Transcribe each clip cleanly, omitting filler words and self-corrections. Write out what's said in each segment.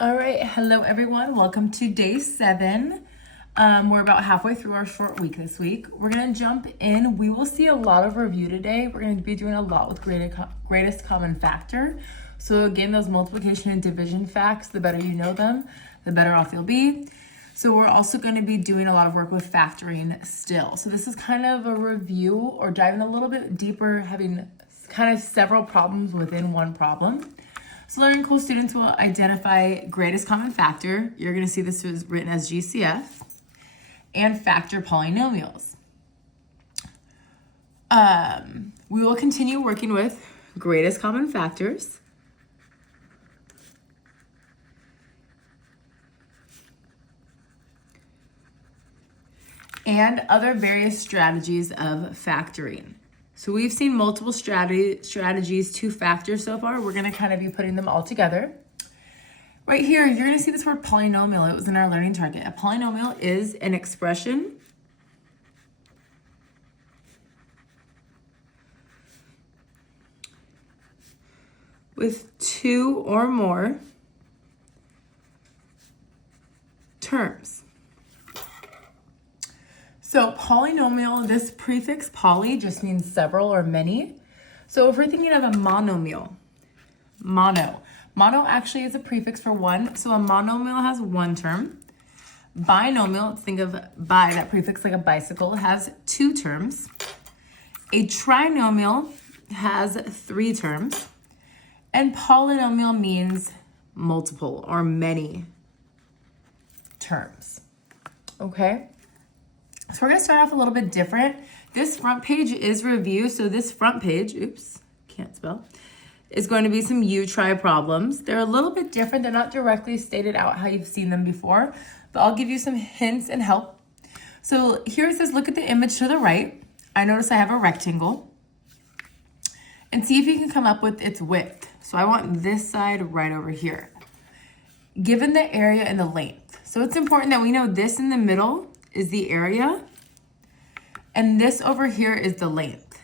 All right, hello everyone. Welcome to day 7. We're about halfway through our short week this week. We're gonna jump in. We will see a lot of review today. We're gonna be doing a lot with greatest common factor. So again, those multiplication and division facts, the better you know them, the better off you'll be. So we're also gonna be doing a lot of work with factoring still. So this is kind of a review or diving a little bit deeper, having kind of several problems within one problem. So Learning Cool students will identify greatest common factor. You're going to see this is written as GCF, and factor polynomials. We will continue working with greatest common factors. And other various strategies of factoring. So we've seen multiple strategies to factor so far. We're gonna kind of be putting them all together. Right here, you're gonna see this word polynomial. It was in our learning target. A polynomial is an expression with two or more terms. So polynomial, this prefix poly just means several or many. So if we're thinking of a monomial, mono actually is a prefix for one. So a monomial has one term. Binomial, let's think of bi, that prefix like a bicycle, has two terms. A trinomial has three terms. And polynomial means multiple or many terms. Okay? So we're gonna start off a little bit different. This front page is review. So this front page, can't spell, is going to be some you-try problems. They're a little bit different. They're not directly stated out how you've seen them before, but I'll give you some hints and help. So here it says, look at the image to the right. I notice I have a rectangle. And see if you can come up with its width. So I want this side right over here. Given the area and the length. So it's important that we know this in the middle is the area, and this over here is the length.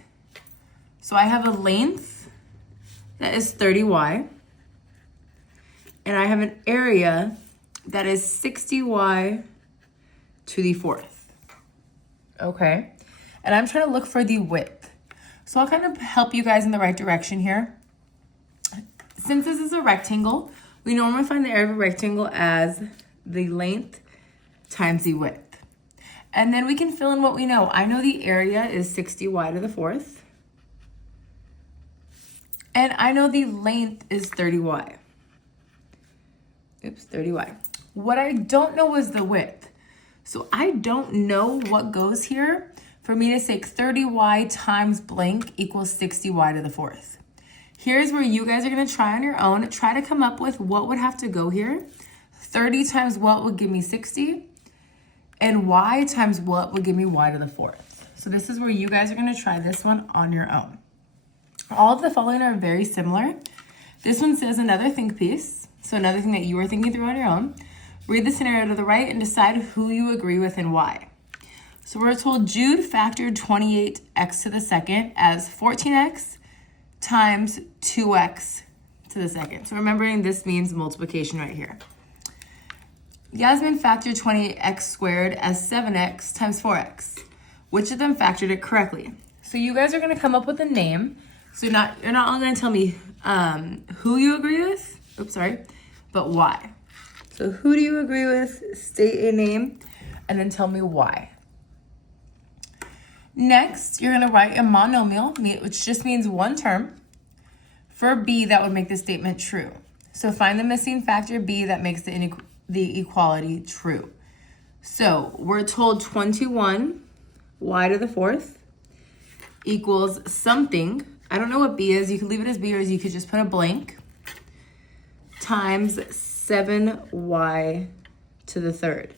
So I have a length that is 30y, and I have an area that is 60y to the fourth. Okay, and I'm trying to look for the width. So I'll kind of help you guys in the right direction here. Since this is a rectangle, we normally find the area of a rectangle as the length times the width. And then we can fill in what we know. I know the area is 60y to the fourth. And I know the length is 30y. 30y. What I don't know is the width. So I don't know what goes here for me to say 30y times blank equals 60y to the fourth. Here's where you guys are gonna try on your own. Try to come up with what would have to go here. 30 times what would give me 60? And y times what would give me y to the fourth. So this is where you guys are gonna try this one on your own. All of the following are very similar. This one says another think piece. So another thing that you are thinking through on your own. Read the scenario to the right and decide who you agree with and why. So we're told Jude factored 28x to the second as 14x times 2x to the second. So remembering this means multiplication right here. Yasmin factored 28x squared as 7x times 4x. Which of them factored it correctly? So you guys are gonna come up with a name. So you're not only gonna tell me who you agree with, but why. So who do you agree with? State a name, and then tell me why. Next, you're gonna write a monomial, which just means one term. For B, that would make the statement true. So find the missing factor B that makes the equality true. So we're told 21y to the fourth equals something. I don't know what B is. You could leave it as B, or you could just put a blank, times 7y to the third.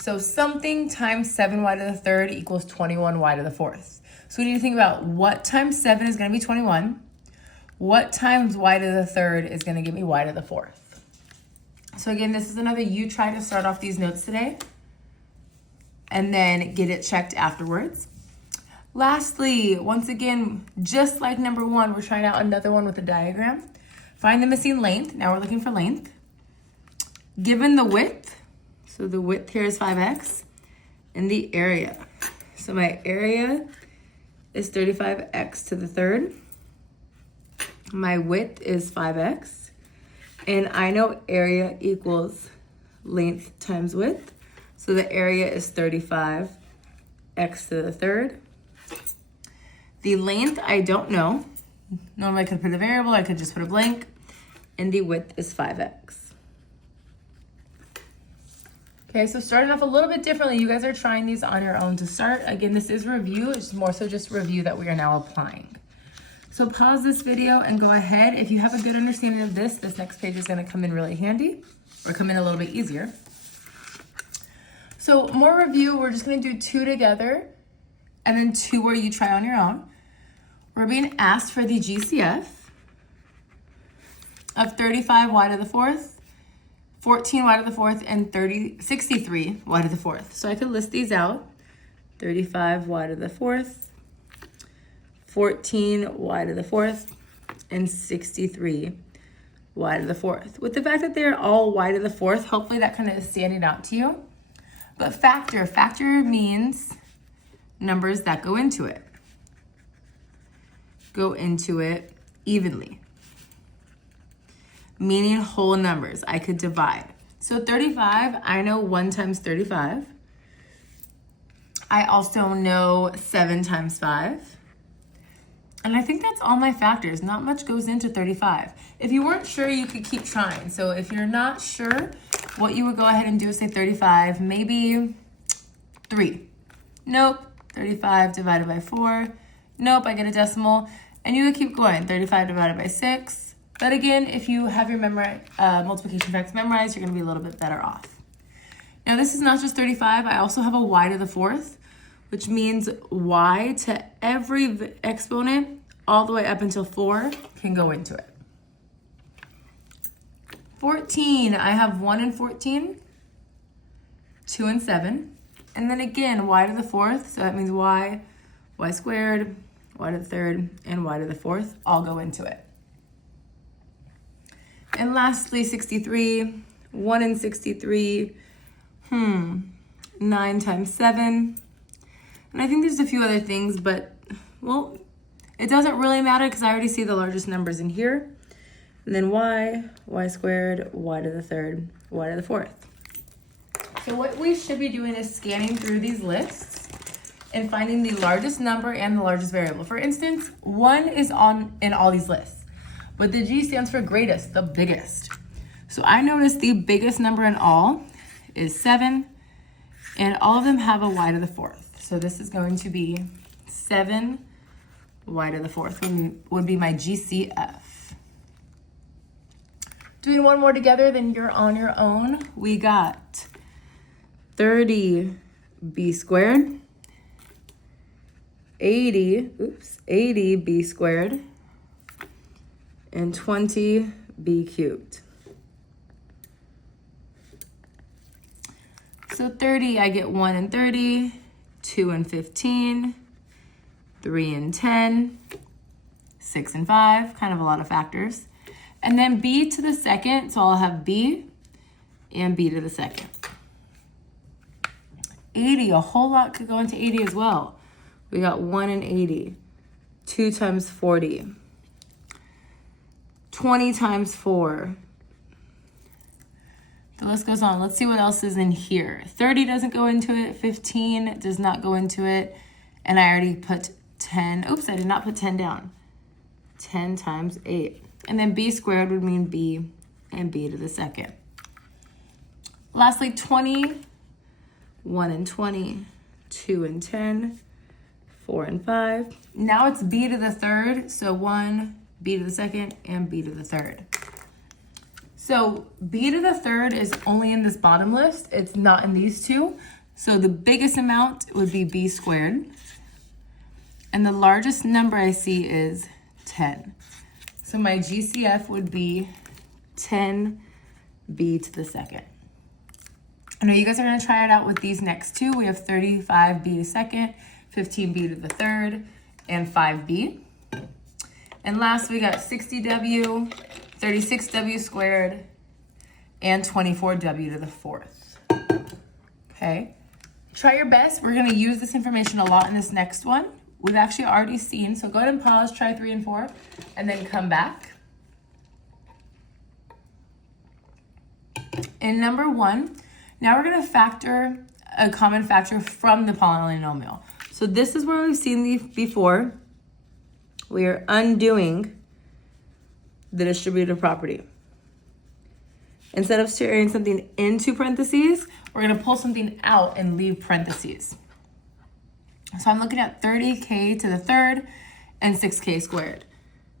So something times 7y to the third equals 21y to the fourth. So we need to think about what times 7 is going to be 21. What times y to the third is going to give me y to the fourth. So again, this is another you try to start off these notes today and then get it checked afterwards. Lastly, once again, just like number 1, we're trying out another one with a diagram. Find the missing length. Now we're looking for length. given the width, so the width here is 5x, and the area. So my area is 35x to the third. My width is 5x. And I know area equals length times width. So the area is 35x to the third. The length, I don't know. Normally I could put a variable, I could just put a blank. And the width is 5x. Okay, so starting off a little bit differently, you guys are trying these on your own to start. Again, this is review, it's more so just review that we are now applying. So pause this video and go ahead. If you have a good understanding of this next page is gonna come in really handy, or come in a little bit easier. So more review, we're just gonna do 2 together, and then 2 where you try on your own. We're being asked for the GCF of 35y to the 4th, 14y to the 4th, and 63y to the 4th. So I could list these out. 35y to the 4th, 14y to the 4th, and 63y to the 4th. With the fact that they're all y to the 4th, hopefully that kind of is standing out to you. But factor means numbers that go into it. Go into it evenly. Meaning whole numbers. I could divide. So 35, I know 1 times 35. I also know 7 times 5. And I think that's all my factors. Not much goes into 35. If you weren't sure, you could keep trying. So if you're not sure, what you would go ahead and do is say 35, maybe 3. Nope, 35 divided by 4. Nope, I get a decimal. And you would keep going, 35 divided by 6. But again, if you have your multiplication facts memorized, you're gonna be a little bit better off. Now this is not just 35, I also have a y to the 4th, which means y to every exponent all the way up until 4 can go into it. 14, I have 1 and 14, 2 and 7. And then again, y to the 4th, so that means y squared, y to the 3rd, and y to the 4th all go into it. And lastly, 63, 1 and 63, 9 times 7. And I think there's a few other things, but, well, it doesn't really matter because I already see the largest numbers in here. And then y squared, y to the 3rd, y to the 4th. So what we should be doing is scanning through these lists and finding the largest number and the largest variable. For instance, 1 is in all these lists. But the G stands for greatest, the biggest. So I noticed the biggest number in all is 7, and all of them have a y to the 4th. So this is going to be 7 y to the 4th would be my GCF. Doing one more together, then you're on your own. We got 30b squared, 80b squared, and 20b cubed. So 30, I get 1 and 30, 2 and 15, 3 and 10, 6 and 5, kind of a lot of factors. And then b to the 2nd, so I'll have b and b to the 2nd. 80, a whole lot could go into 80 as well. We got 1 and 80, 2 times 40, 20 times 4. The list goes on. Let's see what else is in here. 30 doesn't go into it. 15 does not go into it. And I already put 10. Oops, I did not put 10 down. 10 times 8. And then b squared would mean b and b to the 2nd. Lastly, 20, 1 and 20, 2 and 10, 4 and 5. Now it's b to the 3rd. So 1, b to the 2nd, and b to the 3rd. So b to the 3rd is only in this bottom list. It's not in these two. So the biggest amount would be b squared. And the largest number I see is 10. So my GCF would be 10b to the 2nd. I know you guys are going to try it out with these next two. We have 35b to the 2nd, 15b to the 3rd, and 5b. And last we got 60w, 36w squared, and 24w to the 4th. Okay, try your best. We're going to use this information a lot in this next one. We've actually already seen, so go ahead and pause, try 3 and 4, and then come back. In number 1, now we're going to factor a common factor from the polynomial. So this is where we've seen these before. We are undoing the distributive property. Instead of staring something into parentheses, we're going to pull something out and leave parentheses. So I'm looking at 30k to the 3rd and 6k squared.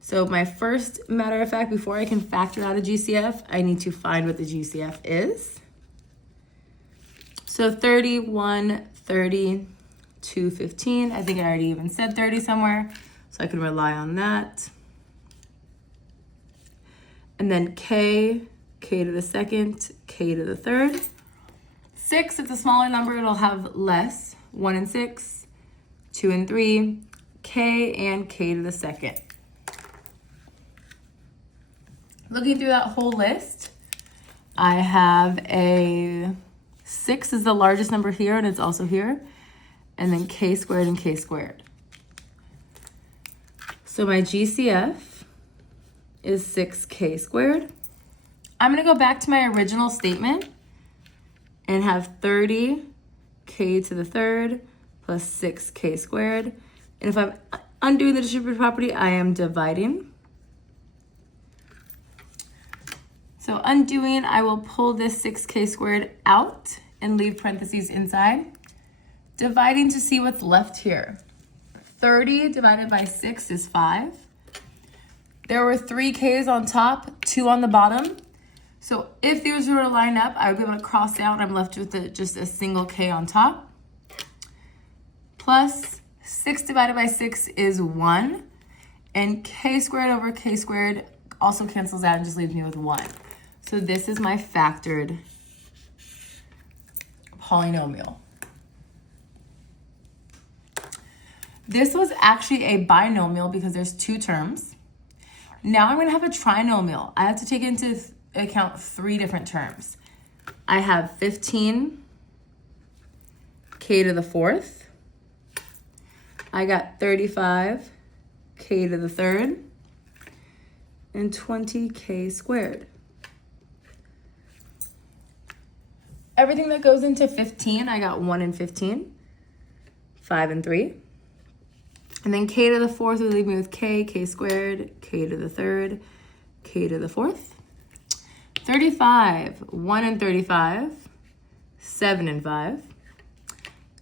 So my first matter of fact, before I can factor out a GCF, I need to find what the GCF is. So 31, 30, 215. I think I already even said 30 somewhere, so I can rely on that. And then k to the 2nd, k to the 3rd. 6, it's a smaller number, it'll have less. 1 and 6, 2 and 3, k and k to the 2nd. Looking through that whole list, I have a 6 is the largest number here, and it's also here. And then k squared and k squared. So my GCF is 6k squared. I'm going to go back to my original statement and have 30k to the 3rd plus 6k squared. And if I'm undoing the distributive property, I am dividing. So undoing, I will pull this 6k squared out and leave parentheses inside. Dividing to see what's left here. 30 divided by 6 is 5. There were 3 k's on top, 2 on the bottom. So if these were to line up, I would be able to cross out. I'm left with just a single k on top. Plus 6 divided by 6 is 1. And k squared over k squared also cancels out and just leaves me with 1. So this is my factored polynomial. This was actually a binomial because there's 2 terms. Now I'm going to have a trinomial. I have to take into account 3 different terms. I have 15k to the 4th. I got 35k to the 3rd and 20k squared. Everything that goes into 15, I got 1 and 15, 5 and 3. And then k to the 4th would leave me with k squared, k to the 3rd, k to the 4th. 35, 1 and 35, 7 and 5.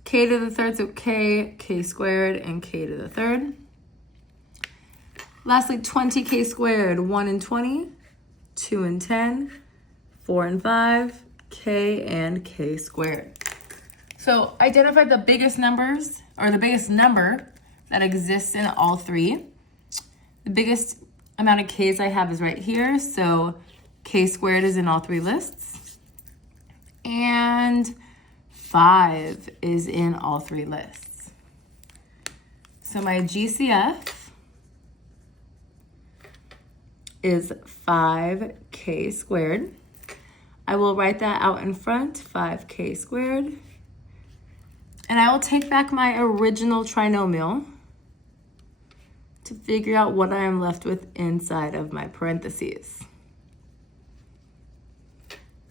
K to the 3rd, so k squared, and k to the 3rd. Lastly, 20k squared, 1 and 20, 2 and 10, 4 and 5, k and k squared. So identify the biggest numbers, or the biggest number that exists in all 3. The biggest amount of k's I have is right here, so k squared is in all 3 lists. And 5 is in all 3 lists. So my GCF is 5k squared. I will write that out in front, 5k squared. And I will take back my original trinomial to figure out what I am left with inside of my parentheses.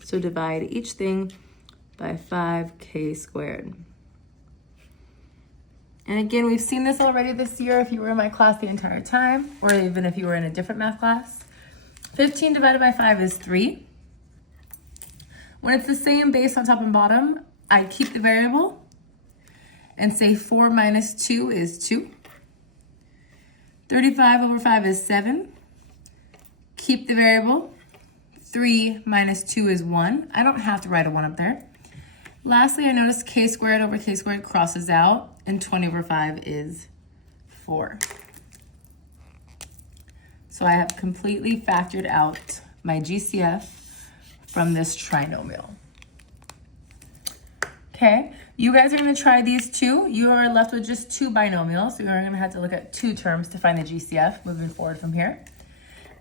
So divide each thing by 5k squared. And again, we've seen this already this year if you were in my class the entire time, or even if you were in a different math class. 15 divided by 5 is 3. When it's the same base on top and bottom, I keep the variable and say 4 minus 2 is 2. 35 over 5 is 7. Keep the variable. 3 minus 2 is 1. I don't have to write a 1 up there. Lastly, I notice k squared over k squared crosses out, and 20 over 5 is 4. So I have completely factored out my GCF from this trinomial. Okay, you guys are going to try these 2. You are left with just 2 binomials, so you're going to have to look at 2 terms to find the GCF moving forward from here.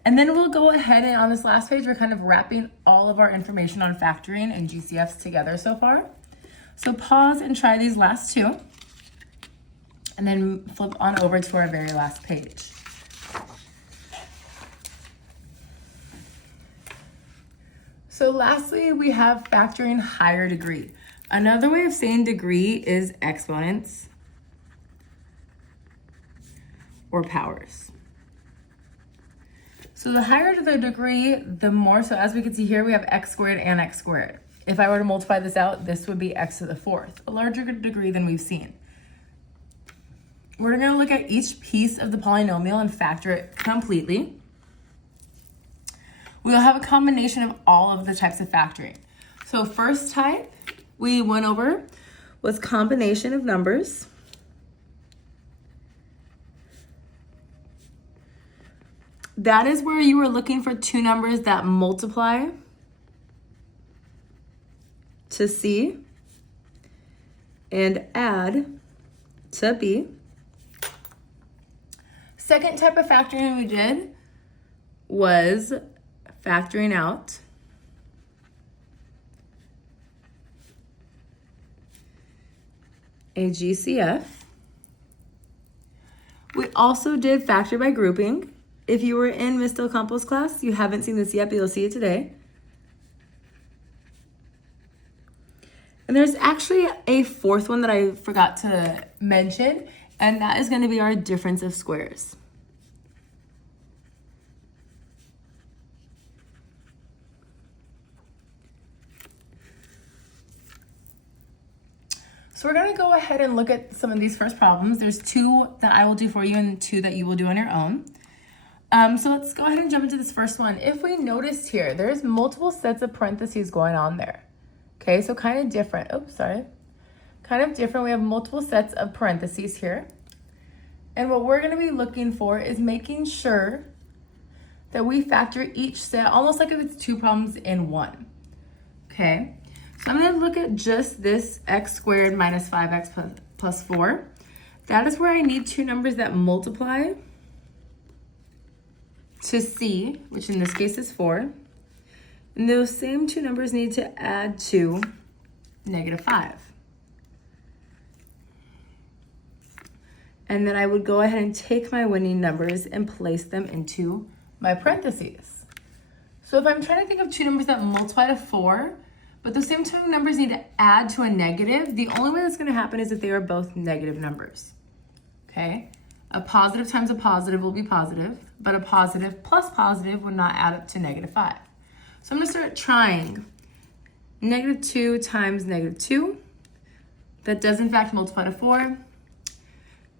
And And then we'll go ahead and on this last page, we're kind of wrapping all of our information on factoring and GCFs together so far. So pause and try these last two, and then flip on over to our very last page. So lastly, we have factoring higher degree. Another way of saying degree is exponents or powers. So the higher the degree, the more, so as we can see here, we have x squared and x squared. If I were to multiply this out, this would be x to the fourth, a larger degree than we've seen. We're gonna look at each piece of the polynomial and factor it completely. We'll have a combination of all of the types of factoring. So first type we went over was combination of numbers. That is where you were looking for two numbers that multiply to C and add to B. Second type of factoring we did was factoring out a GCF. We also did factor by grouping. If you were in Ms. Del Campo's class, you haven't seen this yet, but you'll see it today. And there's actually a fourth one that I forgot to mention, and that is going to be our difference of squares. So we're going to go ahead and look at some of these first problems. There's two that I will do for you and two that you will do on your own. So let's go ahead and jump into this first one. If we noticed here, there's multiple sets of parentheses going on there. Okay, so kind of different. Oops, sorry. Kind of different. We have multiple sets of parentheses here. And what we're going to be looking for is making sure that we factor each set almost like if it's two problems in one. Okay, so I'm going to look at just this x squared minus 5x plus 4. That is where I need two numbers that multiply to C, which in this case is 4. And those same two numbers need to add to -5. And then I would go ahead and take my winning numbers and place them into my parentheses. So if I'm trying to think of two numbers that multiply to 4, but those same two numbers need to add to a negative, the only way that's going to happen is if they are both negative numbers. Okay? A positive times a positive will be positive, but a positive plus positive would not add up to -5. So I'm going to start trying -2 times -2. That does in fact multiply to 4.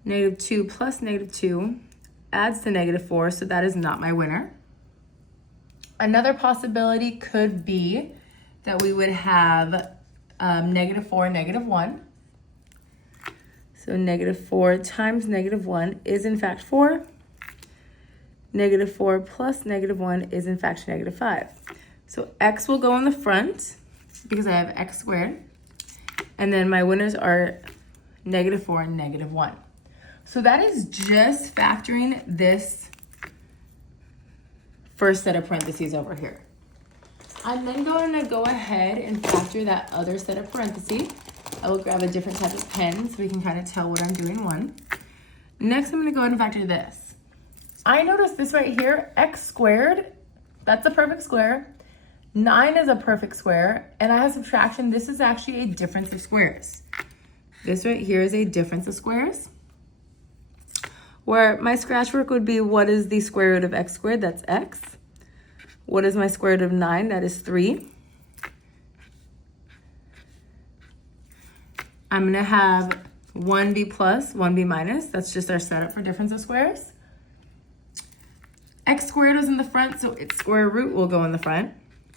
-2 plus -2 adds to -4, so that is not my winner. Another possibility could be that we would have -4 and -1. So -4 times -1 is in fact 4. -4 plus -1 is in fact -5. So x will go in the front because I have x squared. And then my winners are -4 and -1. So that is just factoring this first set of parentheses over here. I'm then going to go ahead and factor that other set of parentheses. I will grab a different type of pen so we can kind of tell what I'm doing one. Next, I'm going to go ahead and factor this. I noticed this right here, x squared, that's a perfect square. 9 is a perfect square, and I have subtraction. This is actually a difference of squares. This right here is a difference of squares. Where my scratch work would be, what is the square root of x squared? That's x. What is my square root of 9? That is 3. I'm going to have 1b plus, 1b minus. That's just our setup for difference of squares. X squared was in the front, so its square root will go in the front.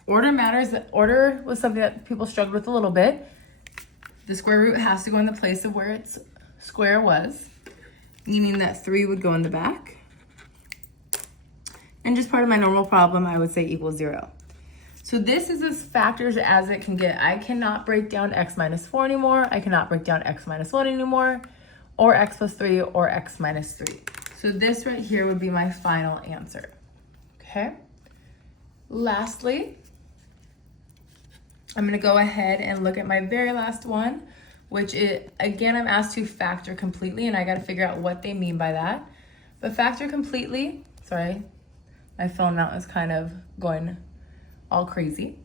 Order matters. Order was something that people struggled with a little bit. The square root has to go in the place of where its square was, meaning that 3 would go in the back. And just part of my normal problem, I would say equals 0. So this is as factors as it can get. I cannot break down x minus 4 anymore. I cannot break down x minus 1 anymore, or x plus 3, or x minus 3. So this right here would be my final answer. Okay. Lastly, I'm gonna go ahead and look at my very last one, which is, again, I'm asked to factor completely, and I gotta figure out what they mean by that. But factor completely, sorry, my phone mount is kind of going all crazy.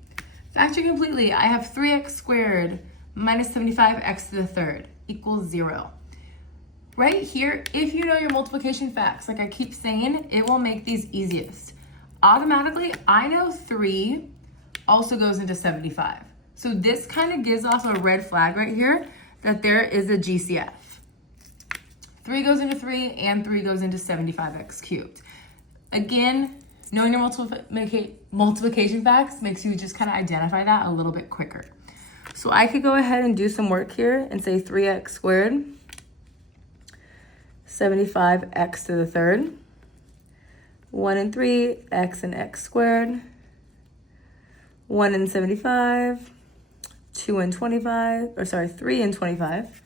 Factor completely, I have 3x squared minus 75x to the third equals 0. Right here, if you know your multiplication facts, like I keep saying, it will make these easiest. Automatically, I know 3 also goes into 75. So this kind of gives off a red flag right here that there is a GCF. 3 goes into 3 and 3 goes into 75x cubed. Again, knowing your multiplication facts makes you just kind of identify that a little bit quicker. So I could go ahead and do some work here and say 3x squared, 75x to the third, 1 and 3, x and x squared, 1 and 75, 2 and 25, or sorry, 3 and 25,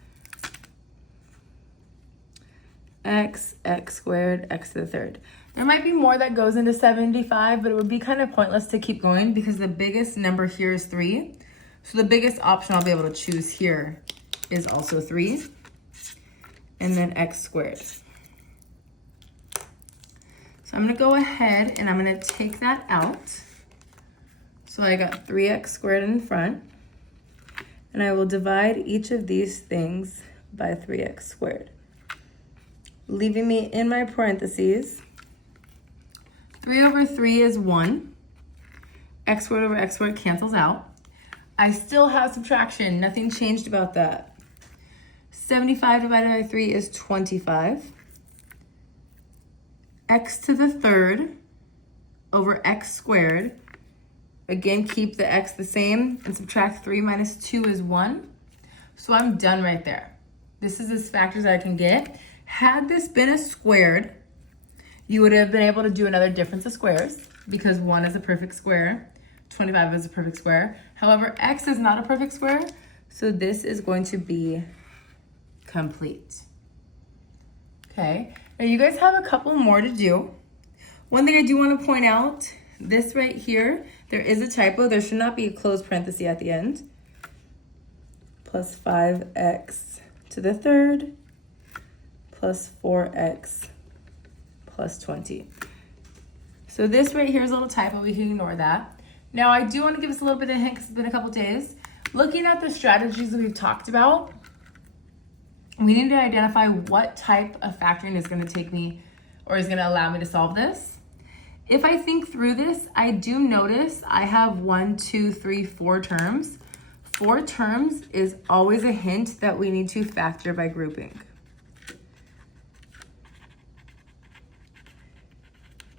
x squared, x to the third. There might be more that goes into 75, but it would be kind of pointless to keep going because the biggest number here is 3. So the biggest option I'll be able to choose here is also 3, and then x squared. So I'm gonna go ahead and I'm gonna take that out. So I got 3x squared in front, and I will divide each of these things by 3x squared, leaving me in my parentheses. 3 over 3 is 1. X squared over x squared cancels out. I still have subtraction, nothing changed about that. 75 divided by 3 is 25. X to the third over x squared. Again, keep the x the same and subtract 3 minus 2 is 1. So I'm done right there. This is as factors I can get. Had this been a squared, you would have been able to do another difference of squares because 1 is a perfect square, 25 is a perfect square. However, x is not a perfect square, so this is going to be complete. Okay, now you guys have a couple more to do. One thing I do want to point out, this right here, there is a typo. There should not be a closed parenthesis at the end. Plus 5x to the third plus 4x plus 20. So this right here is a little typo. We can ignore that. Now I do want to give us a little bit of a hint because it's been a couple days. Looking at the strategies that we've talked about, we need to identify what type of factoring is going to take me or is going to allow me to solve this. If I think through this, I do notice I have 1, 2, 3, 4 terms. 4 terms is always a hint that we need to factor by grouping.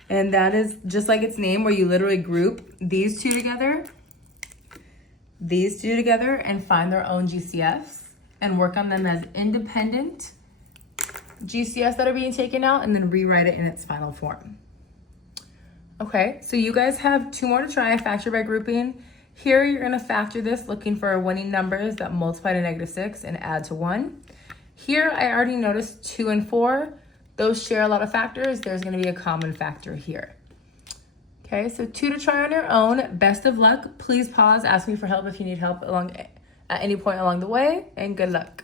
And that is just like its name, where you literally group these two together, and find their own GCFs and work on them as independent GCFs that are being taken out and then rewrite it in its final form. Okay, so you guys have 2 more to try, factor by grouping. Here you're gonna factor this looking for winning numbers that multiply to -6 and add to 1. Here I already noticed 2 and 4. Those share a lot of factors. There's gonna be a common factor here. Okay, so 2 to try on your own. Best of luck. Please pause, ask me for help if you need help at any point along the way, and good luck.